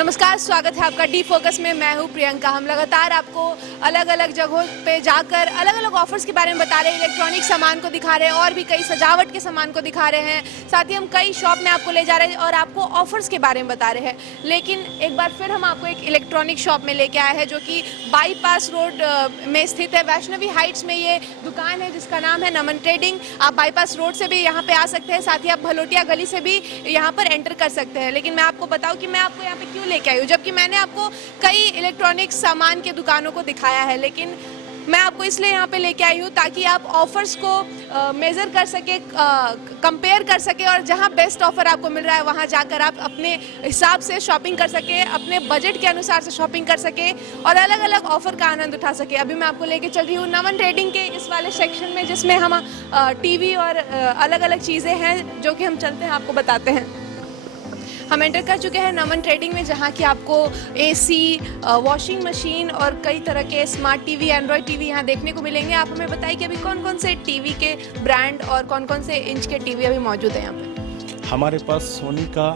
नमस्कार, स्वागत है आपका डी फोकस में। मैं हूं प्रियंका। हम लगातार आपको अलग अलग जगहों पे जाकर अलग अलग ऑफर्स के बारे में बता रहे हैं, इलेक्ट्रॉनिक सामान को दिखा रहे हैं और भी कई सजावट के सामान को दिखा रहे हैं। साथ ही हम कई शॉप में आपको ले जा रहे हैं और आपको ऑफर्स के बारे में बता रहे हैं। लेकिन एक बार फिर हम आपको एक इलेक्ट्रॉनिक शॉप में लेके आए हैं जो कि बाईपास रोड में स्थित है। वैष्णवी हाइट्स में ये दुकान है जिसका नाम है नमन ट्रेडिंग। आप बाईपास रोड से भी यहाँ पे आ सकते हैं, साथ ही आप भलोटिया गली से भी यहाँ पर एंटर कर सकते हैं। लेकिन मैं आपको बताऊँ कि मैं आपको यहाँ पे क्यों लेके आई हूँ, जबकि मैंने आपको कई इलेक्ट्रॉनिक सामान के दुकानों को दिखाया है। लेकिन मैं आपको इसलिए यहाँ पे लेके आई हूँ ताकि आप ऑफर्स को मेज़र कर सके, कंपेयर कर सके और जहाँ बेस्ट ऑफर आपको मिल रहा है वहाँ जाकर आप अपने हिसाब से शॉपिंग कर सके, अपने बजट के अनुसार से शॉपिंग कर सके और अलग अलग ऑफर का आनंद उठा सके। अभी मैं आपको लेके चल रही हूँ नमन ट्रेडिंग के इस वाले सेक्शन में जिसमें हम टीवी और अलग अलग चीज़ें हैं जो कि हम चलते हैं आपको बताते हैं। हम एंटर कर चुके हैं नमन ट्रेडिंग में, जहाँ की आपको एसी, वॉशिंग मशीन और कई तरह के स्मार्ट टीवी, एंड्रॉयड टीवी यहाँ देखने को मिलेंगे। आप हमें बताइए कि अभी कौन कौन से टीवी के ब्रांड और कौन कौन से इंच के टीवी अभी मौजूद हैं यहाँ पे। हमारे पास सोनी का,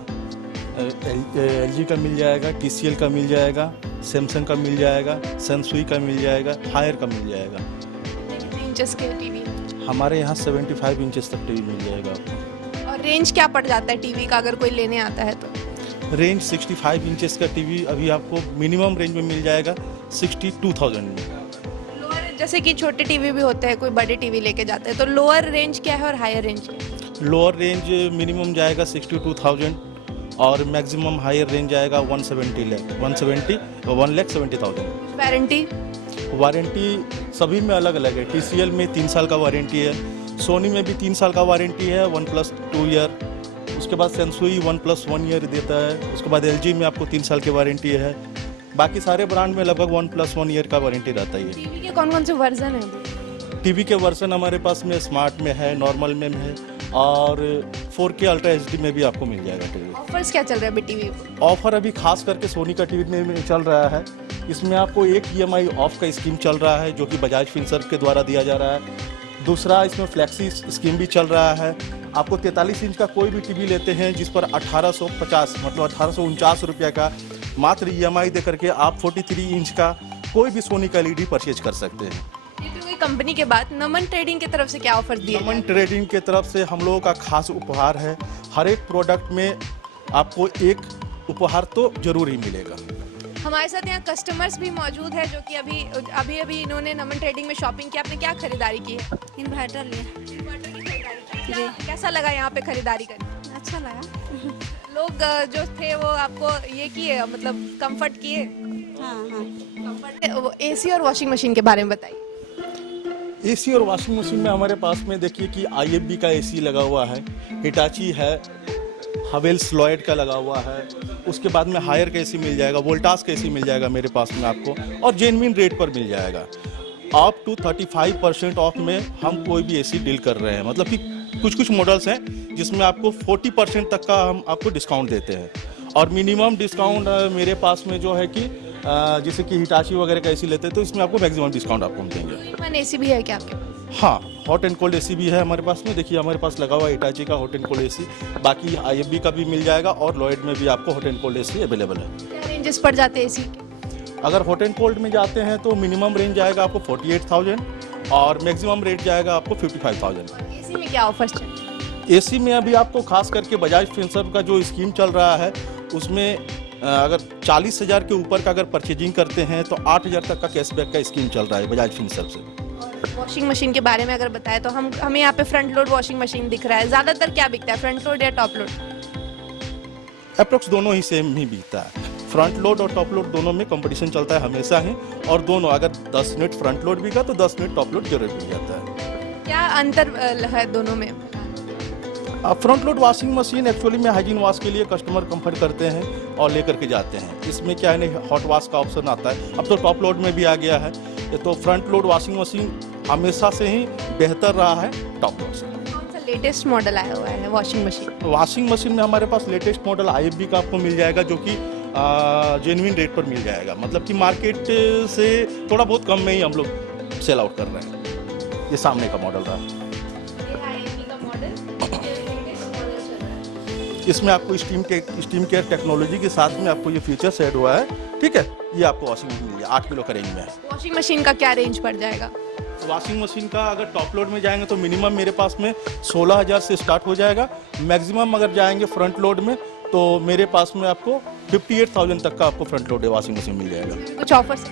एलजी का मिल जाएगा, टीसीएल का मिल जाएगा, सैमसंग का मिल जाएगा, सनसुई का मिल जाएगा, हायर का मिल जाएगा। कितने इंचेस के टीवी? हमारे यहाँ 75 इंचेस तक टीवी मिल जाएगा आपको। और रेंज क्या पड़ जाता है टीवी का अगर कोई लेने आता है तो? रेंज 65 इंचेस का टीवी अभी आपको मिनिमम रेंज में मिल जाएगा 62,000 में। लोअर, जैसे कि छोटे टीवी भी होते हैं, कोई बड़े टीवी लेके जाते हैं, तो लोअर रेंज क्या है और हायर रेंज क्या है? लोअर रेंज मिनिमम जाएगा 62,000 और मैक्सिमम हायर रेंज जाएगा 1,70,000। वारंटी? वारंटी सभी में अलग अलग है। टीसीएल में 3 साल का वारंटी है, सोनी में भी 3 साल का वारंटी है, 1+2 ईयर। उसके बाद सैमसुई 1+1 ईयर देता है। उसके बाद एलजी में आपको 3 साल की वारंटी है। बाकी सारे ब्रांड में लगभग 1+1 ईयर का वारंटी रहता है। टीवी के कौन कौन से वर्जन है? टीवी के वर्जन हमारे पास में स्मार्ट में है, नॉर्मल में है और 4K अल्ट्रा एचडी में भी आपको मिल जाएगा टीवी। ऑफर्स क्या चल रहा है अभी टीवी पे? ऑफर अभी खास करके सोनी का टीवी में चल रहा है। इसमें आपको एक EMI ऑफ का स्कीम चल रहा है जो कि बजाज फिनसर्व के द्वारा दिया जा रहा है। दूसरा, इसमें फ्लैक्सी स्कीम भी चल रहा है। आपको 43 इंच का कोई भी टीवी लेते हैं जिस पर 1850 मतलब 1849 रुपये का मात्र EMI दे करके आप 43 इंच का कोई भी सोनी का LED परचेज कर सकते हैं। ये तो कोई कंपनी के बाद नमन ट्रेडिंग की तरफ से क्या ऑफर दिए? नमन ट्रेडिंग के तरफ से हम लोगों का खास उपहार है। हर एक प्रोडक्ट में आपको एक उपहार तो जरूर ही मिलेगा। हमारे साथ यहाँ कस्टमर्स भी मौजूद है जो कि अभी इन्होंने नमन ट्रेडिंग में शॉपिंग की। आपने क्या खरीदारी की है? इन्वर्टर लिया। इन्वर्टर की खरीदारी की। कैसा लगा यहाँ पे खरीदारी करके? अच्छा लगा। लोग जो थे वो आपको ये किए, मतलब कंफर्ट किए? हाँ हाँ। कंफर्ट। एसी और वॉशिंग मशीन के बारे में बताइए। एसी और वॉशिंग मशीन में हमारे पास में देखिए कि IFB का एसी लगा हुआ है, हिटाची है, हवेल्स लॉयड का लगा हुआ है। उसके बाद में हायर का एसी मिल जाएगा, वोल्टास का एसी मिल जाएगा मेरे पास में आपको और जेन्युइन रेट पर मिल जाएगा। अप टू 35% ऑफ में हम कोई भी एसी डील कर रहे हैं। मतलब कि कुछ मॉडल्स हैं जिसमें आपको 40% तक का हम आपको डिस्काउंट देते हैं और मिनिमम डिस्काउंट मेरे पास में जो है कि जैसे कि हिटाची वगैरह का एसी लेते हैं तो इसमें आपको मैक्सिमम डिस्काउंट आपको हम देंगे। एसी भी है क्या आपके पास? हाँ, हॉट एंड कोल्ड एसी भी है हमारे पास में। देखिए हमारे पास लगा हुआ है हिटाची का हॉट एंड कोल्ड एसी, बाकी IFB का भी मिल जाएगा और लॉयड में भी आपको hot and cold AC available है। क्या रेंजेस पड़ जाते हैं एसी? अगर हॉट एंड कोल्ड में जाते हैं तो मिनिमम रेंज जाएगा आपको 48,000 और मैक्सिमम रेट जाएगा आपको 55,000। एसी में क्या ऑफर्स चल रहे हैं? एसी में अभी आपको खास करके बजाज फिनसर्व का जो स्कीम चल रहा है उसमें अगर 40,000 के ऊपर का अगर परचेजिंग करते हैं तो 8,000 तक का कैशबैक का स्कीम चल रहा है बजाज फिनसर्व से। वॉशिंग मशीन के बारे में अगर बताएं तो हमें यहाँ पे फ्रंट लोड वॉशिंग मशीन दिख रहा है। ज़्यादातर क्या बिकता है, फ्रंट लोड या टॉप लोड? अप्रोक्स दोनों ही सेम ही बिकता है। फ्रंट लोड और टॉप लोड दोनों में कंपटीशन चलता है हमेशा ही और दोनों अगर 10 यूनिट फ्रंट लोड बिका तो 10 यूनिट टॉप लोड जरूर बिक जाता है। क्या अंतर है दोनों में? Front load washing machine actually में हाइजीन वॉश के लिए कस्टमर कंफर्ट करते हैं और लेकर के जाते हैं। इसमें क्या है नहीं, हॉट वॉश का ऑप्शन आता है। अब तो टॉप लोड में भी आ गया है। तो फ्रंट लोड वॉशिंग मशीन हमेशा से ही बेहतर रहा है टॉप लोड से। कौन सा लेटेस्ट मॉडल आया हुआ है वॉशिंग मशीन? वॉशिंग मशीन में हमारे पास लेटेस्ट मॉडल IFB का आपको मिल जाएगा जो कि जेन्युइन रेट पर मिल जाएगा। मतलब कि मार्केट से थोड़ा बहुत कम में ही हम लोग सेल आउट कर रहे हैं। ये सामने का मॉडल रहा। इसमें आपको स्टीम केयर टेक्नोलॉजी के साथ में आपको ये फीचर्स ऐड हुआ है, ठीक है। ये आपको वॉशिंग मशीन मिल जाए 8 किलो का रेंज में है। वॉशिंग मशीन का क्या रेंज पड़ जाएगा? वॉशिंग मशीन का अगर टॉप लोड में जाएंगे तो मिनिमम मेरे पास में 16,000 से स्टार्ट हो जाएगा। मैक्सिमम अगर जाएंगे फ्रंट लोड में तो मेरे पास में आपको 58,000 तक का आपको फ्रंट लोड वॉशिंग मशीन मिल जाएगा। कुछ ऑफर्स?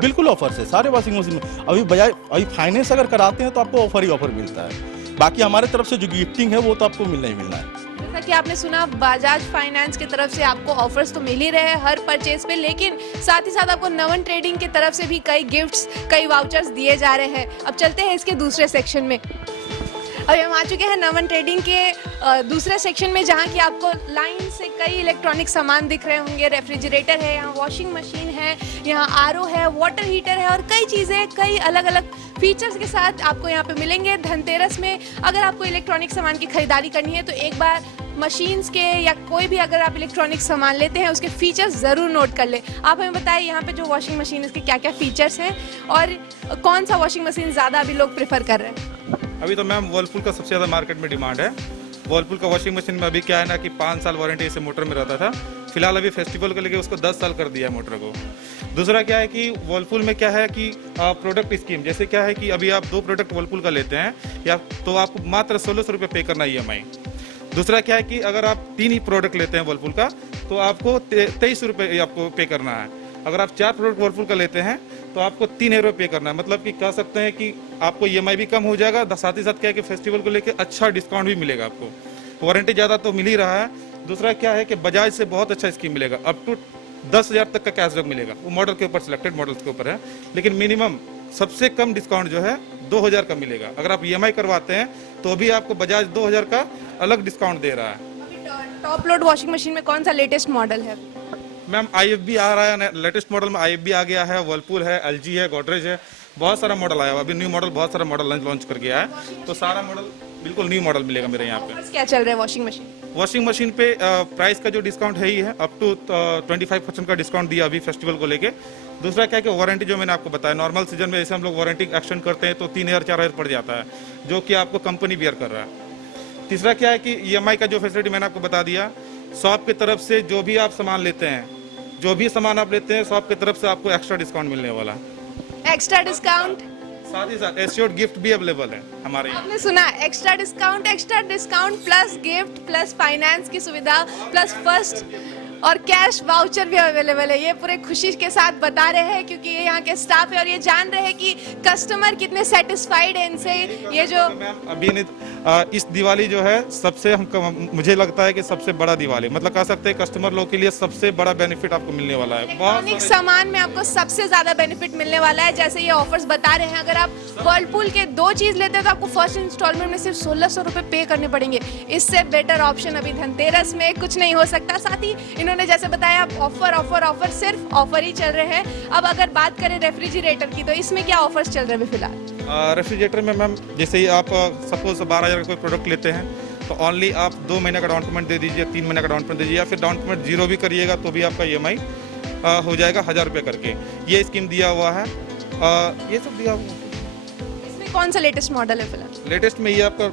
बिल्कुल ऑफर है सारे वॉशिंग मशीन में। अभी फाइनेंस अगर कराते हैं तो आपको ऑफर ही ऑफर मिलता है। बाकी हमारे तरफ से जो गिफ्टिंग है वो तो आपको मिलना ही मिलना है। जैसा कि आपने सुना, बजाज फाइनेंस की तरफ से आपको ऑफर्स तो मिल ही रहे हैं हर परचेज पे, लेकिन साथ ही साथ आपको नवन ट्रेडिंग की तरफ से भी कई गिफ्ट्स, कई वाउचर्स दिए जा रहे हैं। अब चलते हैं इसके दूसरे सेक्शन में। अभी हम आ चुके हैं नवन ट्रेडिंग के दूसरे सेक्शन में, जहाँ की आपको लाइन से कई इलेक्ट्रॉनिक सामान दिख रहे होंगे। रेफ्रिजरेटर है, यहाँ वॉशिंग मशीन है, यहाँ आरओ है, वाटर हीटर है और कई चीज़ें, कई अलग अलग फीचर्स के साथ आपको यहाँ पे मिलेंगे। धनतेरस में अगर आपको इलेक्ट्रॉनिक सामान की खरीदारी करनी है तो एक बार मशीन्स के या कोई भी अगर आप इलेक्ट्रॉनिक सामान लेते हैं उसके फीचर्स ज़रूर नोट कर लें। आप हमें बताएं यहाँ पे जो वॉशिंग मशीन, इसके क्या क्या फीचर्स हैं और कौन सा वॉशिंग मशीन ज़्यादा अभी लोग प्रेफर कर रहे हैं? अभी तो मैम वर्लपूल का सबसे ज़्यादा मार्केट में डिमांड है। वर्लपूल का वॉशिंग मशीन में अभी क्या है ना कि 5 साल वारंटी इसे मोटर में रहता था, फिलहाल अभी फेस्टिवल के लेके उसको 10 साल कर दिया है मोटर को। दूसरा क्या है कि वर्लपूल में क्या है कि प्रोडक्ट स्कीम, जैसे क्या है कि अभी आप 2 प्रोडक्ट वर्लपूल का लेते हैं या तो आपको मात्र 1600 रुपये पे करना EMI। दूसरा क्या है कि अगर आप 3 ही प्रोडक्ट लेते हैं वर्लपूल का तो आपको 23 रुपये आपको पे करना है। अगर आप 4 प्रोडक्ट वर्लपूल का लेते हैं तो आपको 3,000 रुपये पे करना है। मतलब कि कह सकते हैं कि आपको EMI भी कम हो जाएगा, साथ ही साथ क्या है कि फेस्टिवल को लेकर अच्छा डिस्काउंट भी मिलेगा आपको। वारंटी ज़्यादा तो मिल ही रहा है। दूसरा क्या है कि बजाज से बहुत अच्छा स्कीम मिलेगा, अप टू 10,000 तक का कैशबैक मिलेगा। वो मॉडल के ऊपर, सिलेक्टेड मॉडल्स के ऊपर है, लेकिन मिनिमम सबसे कम डिस्काउंट जो है 2,000 का मिलेगा। अगर आप EMI करवाते हैं तो अभी आपको बजाज 2,000 का अलग डिस्काउंट दे रहा है। टॉप लोड वॉशिंग मशीन में कौन सा लेटेस्ट मॉडल है? मैम IFB आ रहा है, लेटेस्ट मॉडल में IFB आ गया है, वर्लपूल है, LG है, गोदरेज है, बहुत सारा मॉडल आया हुआ। अभी न्यू मॉडल, बहुत सारा मॉडल लॉन्च कर गया है, तो सारा मॉडल बिल्कुल न्यू मॉडल मिलेगा मेरे यहाँ पे। क्या चल रहा है वॉशिंग मशीन? वॉशिंग मशीन पे प्राइस का जो डिस्काउंट है ही है, अप टू 25% का डिस्काउंट दिया अभी फेस्टिवल को लेके। दूसरा क्या है कि वारंटी जो मैंने आपको बताया, नॉर्मल सीजन में जैसे हम लोग वारंटी एक्सटेंड करते हैं तो 3,000-4,000 पड़ जाता है, जो कि आपको कंपनी बियर कर रहा है। तीसरा क्या है कि EMI का जो फैसिलिटी मैंने आपको बता दिया, शॉप की तरफ से जो भी आप सामान लेते हैं, जो भी सामान आप लेते हैं शॉप की तरफ से आपको एक्स्ट्रा डिस्काउंट मिलने वाला है। एक्स्ट्रा डिस्काउंट, साथ ही साथ एश्योर्ड गिफ्ट भी अवेलेबल है हमारे यहाँ। आपने सुना, extra discount plus gift plus finance की सुविधा प्लस फर्स्ट और कैश वाउचर भी अवेलेबल है। ये पूरे खुशी के साथ बता रहे हैं क्योंकि ये यहाँ के स्टाफ है और ये जान रहे हैं कि कस्टमर कितने सेटिस्फाइड है इनसे। ये जो मैम अभी इस दिवाली जो है सबसे मुझे लगता है कि सबसे बड़ा दिवाली, मतलब कह सकते हैं कस्टमर लोग के लिए सबसे बड़ा बेनिफिट आपको मिलने वाला है। इलेक्ट्रॉनिक सामान में आपको सबसे ज्यादा बेनिफिट मिलने वाला है। जैसे ये ऑफर्स बता रहे हैं, अगर आप वर्लपूल के 2 चीज लेते हैं तो आपको फर्स्ट इंस्टॉलमेंट में सिर्फ 1,600 रुपये पे करने पड़ेंगे। इससे बेटर ऑप्शन अभी धनतेरस में कुछ नहीं हो सकता। साथ ही इन्होंने जैसे बताया, ऑफर सिर्फ ऑफर ही चल रहे हैं। अब अगर बात करें रेफ्रिजरेटर की, तो इसमें क्या ऑफर्स चल रहे हैं फिलहाल? रेफ्रिजरेटर में मैम जैसे ही आप सपोज 12,000 का कोई प्रोडक्ट लेते हैं तो ओनली आप 2 महीने का डाउन पेमेंट दे दीजिए, 3 महीने का डाउन पेमेंट दीजिए, या फिर डाउन पेमेंट 0 भी करिएगा तो भी आपका EMI हो जाएगा 1,000 रुपये करके। ये स्कीम दिया हुआ है, ये सब दिया हुआ है। इसमें कौन सा लेटेस्ट मॉडल है फिलहाल? लेटेस्ट में ये आपका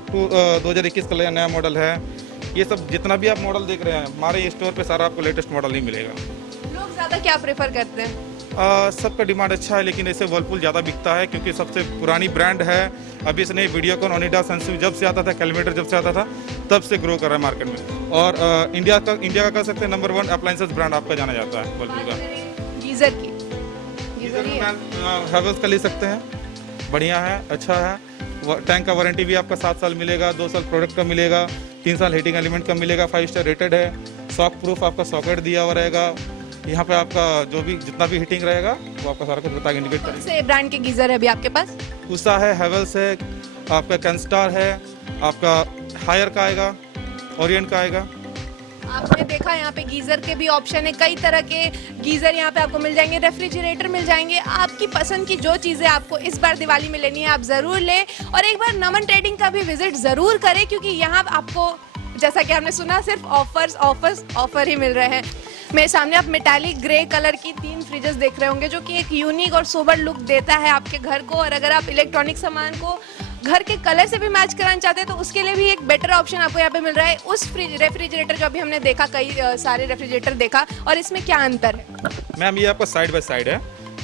2021 का नया मॉडल है। ये सब जितना भी आप मॉडल देख रहे हैं हमारे स्टोर पे सारा आपको लेटेस्ट मॉडल ही मिलेगा। लोग ज्यादा क्या प्रेफर करते हैं? सबका डिमांड अच्छा है, लेकिन ऐसे वर्लपूल ज़्यादा बिकता है क्योंकि सबसे पुरानी ब्रांड है। अभी से नहीं, वीडियोकॉन, ओनिडा, सनसिव जब से आता था, कैलकुलेटर जब से आता था, तब से ग्रो कर रहा है मार्केट में। और इंडिया का कह सकते हैं नंबर 1 अप्लायंसेस ब्रांड आपका जाना जाता है वर्लपूल का। गीजर की हैवेल्स का ले सकते हैं, बढ़िया है, अच्छा है। टैंक का वारंटी भी आपका 7 साल मिलेगा, 2 साल प्रोडक्ट का मिलेगा, 3 साल हीटिंग एलिमेंट का मिलेगा, 5 स्टार रेटेड है, शॉक प्रूफ आपका सॉकेट दिया हुआ रहेगा। यहाँ पे आपका जो भी जितना भी हीटिंग रहेगा वो आपका सारा कुछ बता के इंडिकेट करेगा। कौन से ब्रांड के गीजर है अभी आपके पास? उषा है, हैवेल्स है, आपका कैनस्टार है, आपका हायर का आएगा, ओरिएंट का आएगा। आपने देखा यहाँ पे गीजर के भी ऑप्शन है, कई तरह के गीजर यहाँ पे आपको मिल जाएंगे, रेफ्रिजरेटर मिल जाएंगे। आपकी पसंद की जो चीज़ें आपको इस बार दिवाली में लेनी है आप ज़रूर लें और एक बार नमन ट्रेडिंग का भी विजिट ज़रूर करें क्योंकि यहाँ आपको, जैसा कि हमने सुना, सिर्फ ऑफर ही मिल रहे हैं। मेरे सामने आप मेटालिक ग्रे कलर की 3 फ्रिजेस देख रहे होंगे जो कि एक यूनिक और सोबर लुक देता है आपके घर को। और अगर आप इलेक्ट्रॉनिक सामान को घर के कलर से भी मैच कराना चाहते हैं तो उसके लिए भी एक बेटर ऑप्शन आपको यहाँ पे मिल रहा है। उस रेफ्रिजरेटर जो अभी हमने देखा, कई सारे रेफ्रिजरेटर देखा, और इसमें क्या अंतर है? मैम ये आपका साइड बाय साइड है,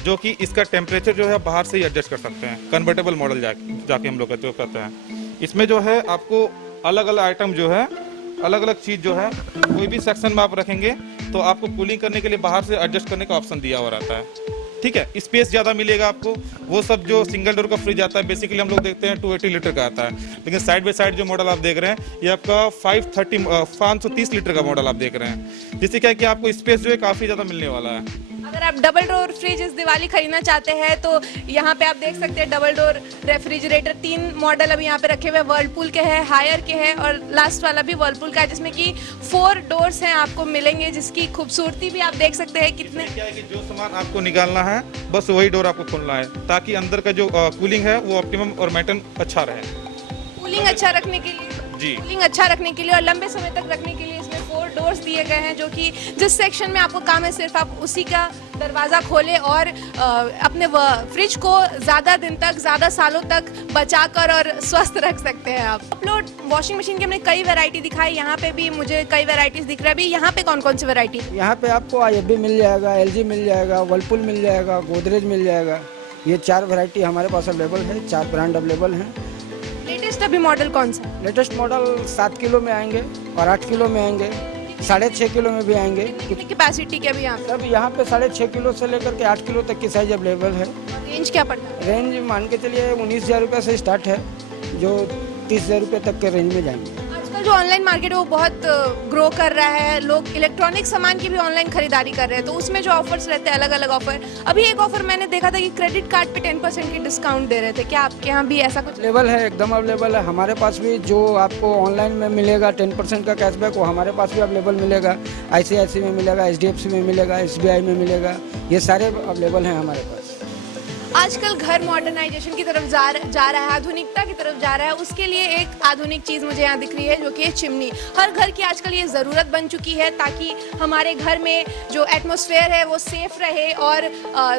जो कि इसका टेम्परेचर जो है बाहर से ही एडजस्ट कर सकते हैं। कन्वर्टेबल मॉडल जाके हम लोग कहते हैं। इसमें जो है आपको अलग अलग आइटम जो है, अलग अलग चीज़ जो है, कोई भी सेक्शन में आप रखेंगे तो आपको कूलिंग करने के लिए बाहर से एडजस्ट करने का ऑप्शन दिया हुआ रहता है। ठीक है, स्पेस ज़्यादा मिलेगा आपको। वो सब जो सिंगल डोर का फ्रिज आता है बेसिकली हम लोग देखते हैं 280 लीटर का आता है, लेकिन साइड बाय साइड जो मॉडल आप देख रहे हैं ये आपका 530 लीटर का मॉडल आप देख रहे हैं, जिससे क्या है कि आपको स्पेस जो है काफ़ी ज़्यादा मिलने वाला है। अगर आप डबल डोर फ्रिज इस दिवाली खरीदना चाहते हैं तो यहाँ पे आप देख सकते हैं डबल डोर रेफ्रिजरेटर 3 मॉडल अभी यहाँ पे रखे हुए हैं। वर्लपूल के हैं, हायर के हैं, और लास्ट वाला भी वर्लपूल का है, जिसमें कि 4 डोर्स हैं आपको मिलेंगे, जिसकी खूबसूरती भी आप देख सकते हैं कितने। क्या है कि जो सामान आपको निकालना है बस वही डोर आपको खोलना है, ताकि अंदर का जो कूलिंग है वो ऑप्टिमम और मेंटेन अच्छा रहे। कूलिंग अच्छा रखने के लिए जी, कूलिंग अच्छा रखने के लिए और लंबे समय तक रखने के लिए इसमें 4 डोर्स दिए गए हैं, जो कि जिस सेक्शन में आपको काम है सिर्फ आप उसी का दरवाज़ा खोलें और अपने फ्रिज को ज़्यादा दिन तक, ज़्यादा सालों तक बचाकर और स्वस्थ रख सकते हैं आप। अपलोड वॉशिंग मशीन की हमने कई वैरायटी दिखाई, यहाँ पे भी मुझे कई वैरायटीज़ दिख रहा है। अभी यहाँ पे कौन कौन सी वैरायटी? यहाँ पे आपको IFB मिल जाएगा, LG मिल जाएगा, वर्लपूल मिल जाएगा, गोदरेज मिल जाएगा। ये 4 वैरायटी हमारे पास अवेलेबल है, 4 ब्रांड अवेलेबल हैं। लेटेस्ट अभी मॉडल कौन सा? लेटेस्ट मॉडल 7 किलो में आएंगे और 8 किलो में आएंगे, 6.5 किलो में भी आएंगे। कितनी कैपेसिटी के अभी यहाँ पे? अब यहाँ पे 6.5 किलो से लेकर के 8 किलो तक की साइज अवेलेबल है। रेंज क्या पड़ता है? रेंज मान के चलिए 19,000 रुपये से स्टार्ट है, जो 30,000 रुपये तक के रेंज में जाएंगे। आजकल जो ऑनलाइन मार्केट है वो बहुत ग्रो कर रहा है, लोग इलेक्ट्रॉनिक सामान की भी ऑनलाइन खरीदारी कर रहे हैं, तो उसमें जो ऑफर्स रहते हैं अलग अलग ऑफर। अभी एक ऑफर मैंने देखा था कि क्रेडिट कार्ड पे 10% की डिस्काउंट दे रहे थे, क्या आपके यहाँ भी ऐसा कुछ? अवेलेबल है, एकदम अवेलेबल है। हमारे पास भी जो आपको ऑनलाइन में मिलेगा 10% का कैशबैक, वो हमारे पास भी अवेलेबल मिलेगा। ICICI में मिलेगा, HDFC में मिलेगा, SBI में मिलेगा, ये सारे अवेलेबल हैं हमारे पास। आजकल घर मॉडर्नाइजेशन की तरफ जा रहा है, आधुनिकता की तरफ जा रहा है, उसके लिए एक आधुनिक चीज़ मुझे यहाँ दिख रही है, जो कि है चिमनी। हर घर की आजकल ये ज़रूरत बन चुकी है, ताकि हमारे घर में जो एटमॉस्फेयर है वो सेफ रहे और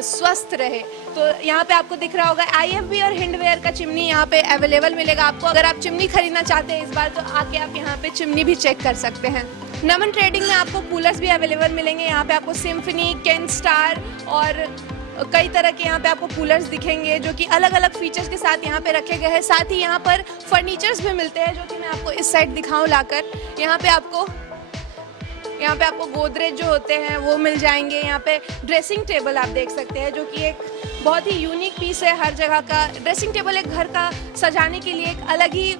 स्वस्थ रहे। तो यहाँ पे आपको दिख रहा होगा IFB और हिंडवेयर का चिमनी यहाँ पे अवेलेबल मिलेगा आपको। अगर आप चिमनी खरीदना चाहते हैं इस बार, तो आके आप यहाँ पे चिमनी भी चेक कर सकते हैं। नमन ट्रेडिंग में आपको कूलर्स भी अवेलेबल मिलेंगे। यहाँ पे आपको सिम्फनी, केन स्टार और कई तरह के यहाँ पे आपको कूलर्स दिखेंगे, जो कि अलग अलग फीचर्स के साथ यहाँ पे रखे गए हैं। साथ ही यहाँ पर फर्नीचर्स भी मिलते हैं, जो कि मैं आपको इस साइड दिखाऊं लाकर। यहाँ पे आपको गोदरेज जो होते हैं वो मिल जाएंगे। यहाँ पे ड्रेसिंग टेबल आप देख सकते हैं, जो कि एक बहुत ही यूनिक पीस है। हर जगह का ड्रेसिंग टेबल एक घर का सजाने के लिए एक अलग ही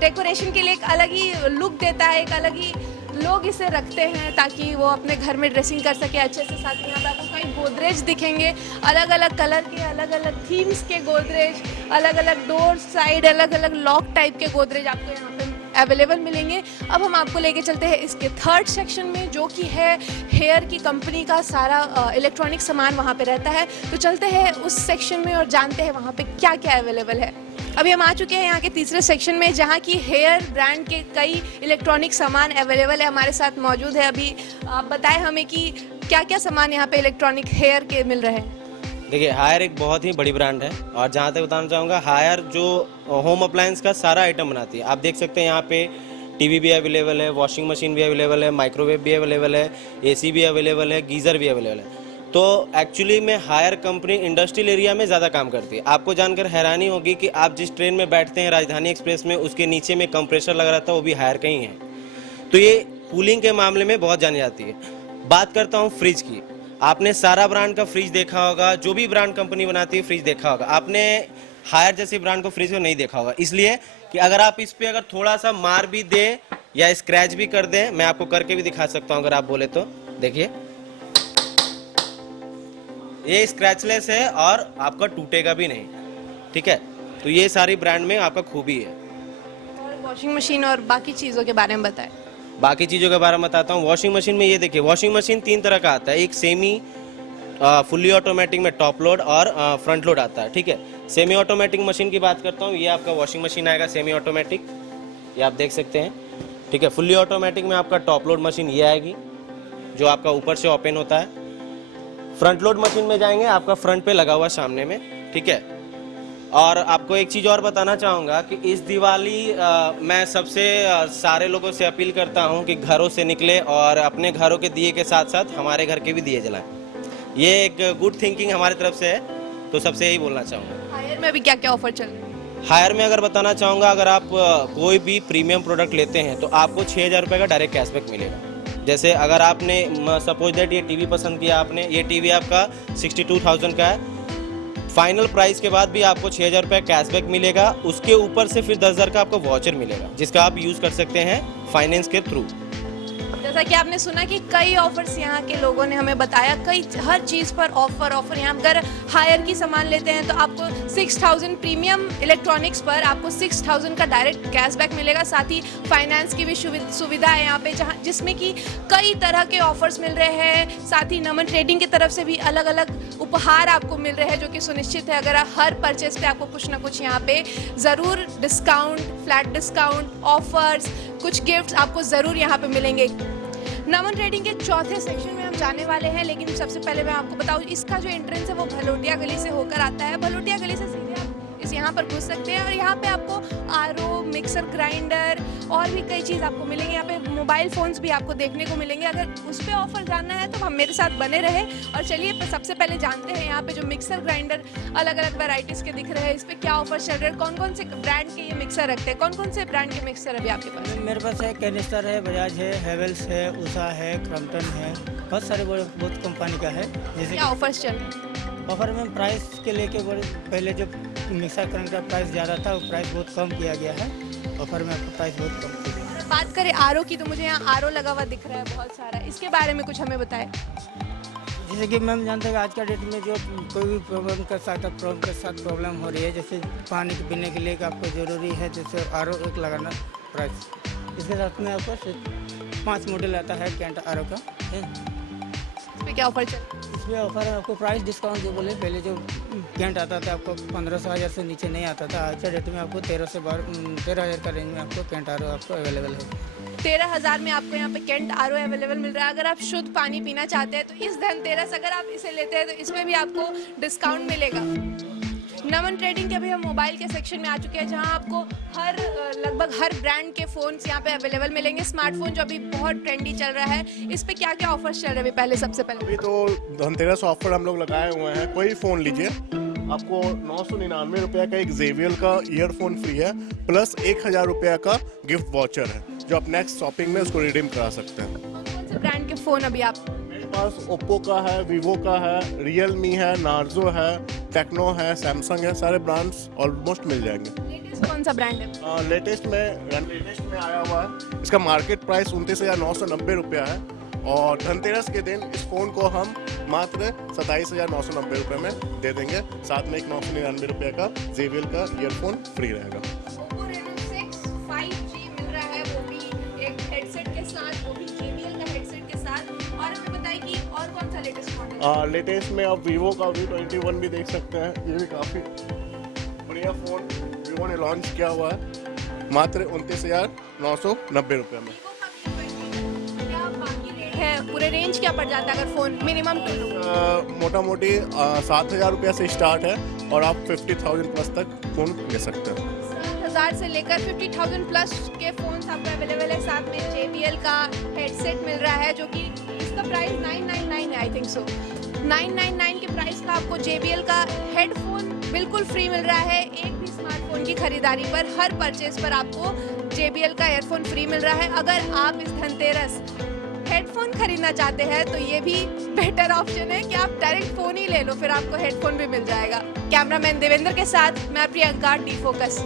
डेकोरेशन के लिए एक अलग ही लुक देता है, एक अलग ही लोग इसे रखते हैं ताकि वो अपने घर में ड्रेसिंग कर सके अच्छे से। साथ ही यहाँ पे आपको कई गोदरेज दिखेंगे, अलग अलग कलर के, अलग अलग थीम्स के गोदरेज, अलग अलग डोर साइड, अलग अलग लॉक टाइप के गोदरेज आपको यहाँ पे अवेलेबल मिलेंगे। अब हम आपको लेके चलते हैं इसके 3rd सेक्शन में, जो कि है हेयर की कंपनी का सारा इलेक्ट्रॉनिक सामान वहाँ पे रहता है। तो चलते हैं उस सेक्शन में और जानते हैं वहाँ पे क्या क्या अवेलेबल है। अभी हम आ चुके हैं यहाँ के 3रे सेक्शन में, जहाँ की हेयर ब्रांड के कई इलेक्ट्रॉनिक सामान अवेलेबल है। हमारे साथ मौजूद है, अभी आप बताएं हमें कि क्या क्या सामान यहाँ पे इलेक्ट्रॉनिक हेयर के मिल रहे हैं। देखिए, हायर एक बहुत ही बड़ी ब्रांड है, और जहाँ तक बताना चाहूँगा, हायर जो होम अप्लायंस का सारा आइटम बनाती है। आप देख सकते हैं यहाँ पे टीवी भी अवेलेबल है, वॉशिंग मशीन भी अवेलेबल है, माइक्रोवेव भी अवेलेबल है, AC भी अवेलेबल है, गीज़र भी अवेलेबल है। तो एक्चुअली में हायर कंपनी इंडस्ट्रियल एरिया में ज़्यादा काम करती है। आपको जानकर हैरानी होगी कि आप जिस ट्रेन में बैठते हैं राजधानी एक्सप्रेस में, उसके नीचे में कंप्रेसर लगा रहता है, वो भी हायर का ही है। तो ये कूलिंग के मामले में बहुत जानी जाती है। बात करता हूँ फ्रिज की। आपने सारा ब्रांड का फ्रिज देखा होगा, जो भी ब्रांड कंपनी बनाती है फ्रिज देखा होगा। आपने हायर जैसी ब्रांड को फ्रिज को नहीं देखा होगा, इसलिए कि अगर आप इस पे अगर थोड़ा सा मार भी दें या स्क्रैच भी कर दें, मैं आपको करके भी दिखा सकता हूँ अगर आप बोले तो। देखिए, ये स्क्रैचलेस है और आपका टूटेगा भी नहीं, ठीक है। तो ये सारी ब्रांड में आपका खूबी है। और वॉशिंग मशीन और बाकी चीज़ों के बारे में बताएं। बाकी चीज़ों के बारे में बताता हूँ। वॉशिंग मशीन में ये देखिए, वॉशिंग मशीन 3 तरह का आता है। एक सेमी फुल्ली ऑटोमेटिक में टॉप लोड और फ्रंट लोड आता है, ठीक है। सेमी ऑटोमेटिक मशीन की बात करता हूँ, ये आपका वॉशिंग मशीन आएगा सेमी ऑटोमेटिक, ये आप देख सकते हैं, ठीक है। फुल्ली ऑटोमेटिक में आपका टॉप लोड मशीन ये आएगी, जो आपका ऊपर से ओपन होता है। फ्रंट लोड मशीन में जाएंगे, आपका फ्रंट पे लगा हुआ सामने में, ठीक है। और आपको एक चीज़ और बताना चाहूँगा कि इस दिवाली मैं सबसे सारे लोगों से अपील करता हूँ कि घरों से निकले और अपने घरों के दिए के साथ साथ हमारे घर के भी दिए जलाएं। ये एक गुड थिंकिंग हमारी तरफ से है, तो सबसे यही बोलना चाहूँगा। हायर में अभी क्या क्या ऑफर चल रहा है? हायर में अगर बताना चाहूँगा, अगर आप कोई भी प्रीमियम प्रोडक्ट लेते हैं तो आपको 6,000 रुपये का डायरेक्ट कैशबैक मिलेगा। जैसे अगर आपने सपोज दैट ये टीवी पसंद किया आपने, ये टीवी आपका 62,000 का है, फाइनल प्राइस के बाद भी आपको 6,000 रुपये कैशबैक मिलेगा। उसके ऊपर से फिर 10,000 का आपको वाउचर मिलेगा, जिसका आप यूज़ कर सकते हैं फाइनेंस के थ्रू। जैसा कि आपने सुना कि कई ऑफर्स यहाँ के लोगों ने हमें बताया, कई हर चीज़ पर ऑफर यहाँ अगर हायर की सामान लेते हैं तो आपको 6,000 प्रीमियम इलेक्ट्रॉनिक्स पर आपको 6,000 का डायरेक्ट कैशबैक मिलेगा। साथ ही फाइनेंस की भी सुविधा है यहाँ पे, जहाँ जिसमें कि कई तरह के ऑफर्स मिल रहे हैं। साथ ही नमन ट्रेडिंग की तरफ से भी अलग अलग उपहार आपको मिल रहे हैं, जो कि सुनिश्चित है अगर हर परचेज पे आपको कुछ ना कुछ यहाँ पे ज़रूर डिस्काउंट, फ्लैट डिस्काउंट, ऑफर्स, कुछ गिफ्ट्स आपको ज़रूर यहाँ पे मिलेंगे। नमन ट्रेडिंग के चौथे सेक्शन में हम जाने वाले हैं, लेकिन सबसे पहले मैं आपको बताऊं, इसका जो एंट्रेंस है वो भलोटिया गली से होकर आता है। भलोटिया गली से सीधे आप यहाँ पर घुस सकते हैं और यहाँ पे आपको आरओ, मिक्सर ग्राइंडर और भी कई चीज़ आपको मिलेंगे। यहाँ पे मोबाइल फ़ोन्स भी आपको देखने को मिलेंगे। अगर उस पर ऑफर जानना है तो हम मेरे साथ बने रहे और चलिए सबसे पहले जानते हैं यहाँ पे जो मिक्सर ग्राइंडर अलग अलग वैरायटीज़ के दिख रहे हैं, इस पर क्या ऑफर चल रहे हैं, कौन कौन से ब्रांड के ये मिक्सर रखते हैं, कौन कौन से ब्रांड के मिक्सर अभी आपके पास? मेरे पास है कैनिस्टर है, बजाज है, हेवेल्स है, उषा है, क्रम्पटन है, बहुत सारे बहुत कंपनी का है। जैसे क्या ऑफर्स चल रहे हैं? ऑफर में प्राइस के लेके पहले जो मिक्सर करंट का प्राइस ज़्यादा था, वो प्राइस बहुत कम किया गया है। ऑफर में आपको प्राइस बहुत कम किया गया है। बात करें आरओ की, तो मुझे यहाँ आरओ लगा हुआ दिख रहा है बहुत सारा, इसके बारे में कुछ हमें बताएं। जैसे कि मैम जानते हैं आज का डेट में जो कोई भी प्रॉब्लम के साथ प्रॉब्लम हो रही है, जैसे पानी के पीने के लिए आपको ज़रूरी है, जैसे आरओ एक लगाना प्राइस। इसके साथ में आपको 5 मॉडल आता है कैंट आरओ का है। इस पर क्या ऑफर चल रहा है? इसमें ऑफर है आपको प्राइस डिस्काउंट जो बोले, पहले जो कैंट आता था आपको 1500 से नीचे नहीं आता था। आज के डेट में आपको 13,000 का रेंज में आपको कैंट आरओ आपको अवेलेबल है। 13,000 में आपको यहाँ पे कैंट आरओ अवेलेबल मिल रहा है। अगर आप शुद्ध पानी पीना चाहते हैं तो इस धनतेरस अगर आप इसे लेते हैं तो इसमें भी आपको डिस्काउंट मिलेगा। नमन ट्रेडिंग के अभी हम मोबाइल के सेक्शन में आ चुके हैं, जहां आपको लगभग हर ब्रांड के फ़ोन्स यहाँ पे अवेलेबल मिलेंगे। स्मार्टफोन जो अभी बहुत ट्रेंडी चल रहा है, इस पे क्या क्या ऑफर्स चल रहे हैं पहले सबसे पहले? अभी तो धनतेरस ऑफर हम लोग लगाए हुए हैं। कोई फ़ोन लीजिए, आपको 999 रुपये का एक JBL का ईयरफोन फ्री है, प्लस 1,000 रुपये का गिफ्ट वाउचर है, जो आप नेक्स्ट शॉपिंग में उसको रिडीम करा सकते हैं। कौन कौन से ब्रांड के फ़ोन अभी आप? मेरे पास ओप्पो का है, वीवो का है, रियलमी है, नार्जो है, टेक्नो है, सैमसंग है, सारे ब्रांड्स ऑलमोस्ट मिल जाएंगे। लेटेस्ट कौन सा ब्रांड है? लेटेस्ट में आया हुआ है, इसका मार्केट प्राइस 29,990 रुपया है और धनतेरस के दिन इस फ़ोन को हम मात्र 27,990 रुपये में दे देंगे। साथ में एक 999 रुपये का JBL का ईयरफोन फ्री रहेगा। Oppo Reno 6 5G मिल रहा है, वो भी एक हेडसेट के साथ, वो भी JBL का हेडसेट के साथ। और हमें बताइए कि और कौन सा लेटेस्ट मॉडल? लेटेस्ट में आप वीवो का V21 भी देख सकते हैं। ये भी काफ़ी बढ़िया फ़ोन वीवो ने लॉन्च किया हुआ है, मात्र 29,990 रुपये में। क्या बाकी रेट है, पूरे रेंज क्या पड़ जाता है अगर फ़ोन मिनिमम टू लो? मोटा मोटी 7,000 रुपये से स्टार्ट है और आप 50,000 प्लस तक फ़ोन ले सकते हैं। 7,000 से लेकर 50,000 प्लस के फ़ोन्स आपको अवेलेबल है। साथ में JBL का हेडसेट मिल रहा है, जो कि इसका प्राइस 999 है, आई थिंक सो। 999 के प्राइस का आपको JBL का हेडफोन बिल्कुल फ्री मिल रहा है। एक भी स्मार्टफोन की खरीदारी पर, हर परचेज पर आपको JBL का ईयरफोन फ्री मिल रहा है। अगर आप इस धनतेरस हेडफोन खरीदना चाहते हैं तो ये भी बेटर ऑप्शन है कि आप डायरेक्ट फ़ोन ही ले लो, फिर आपको हेडफोन भी मिल जाएगा। कैमरामैन देवेंद्र के साथ मैं प्रियंका, डी फोकस।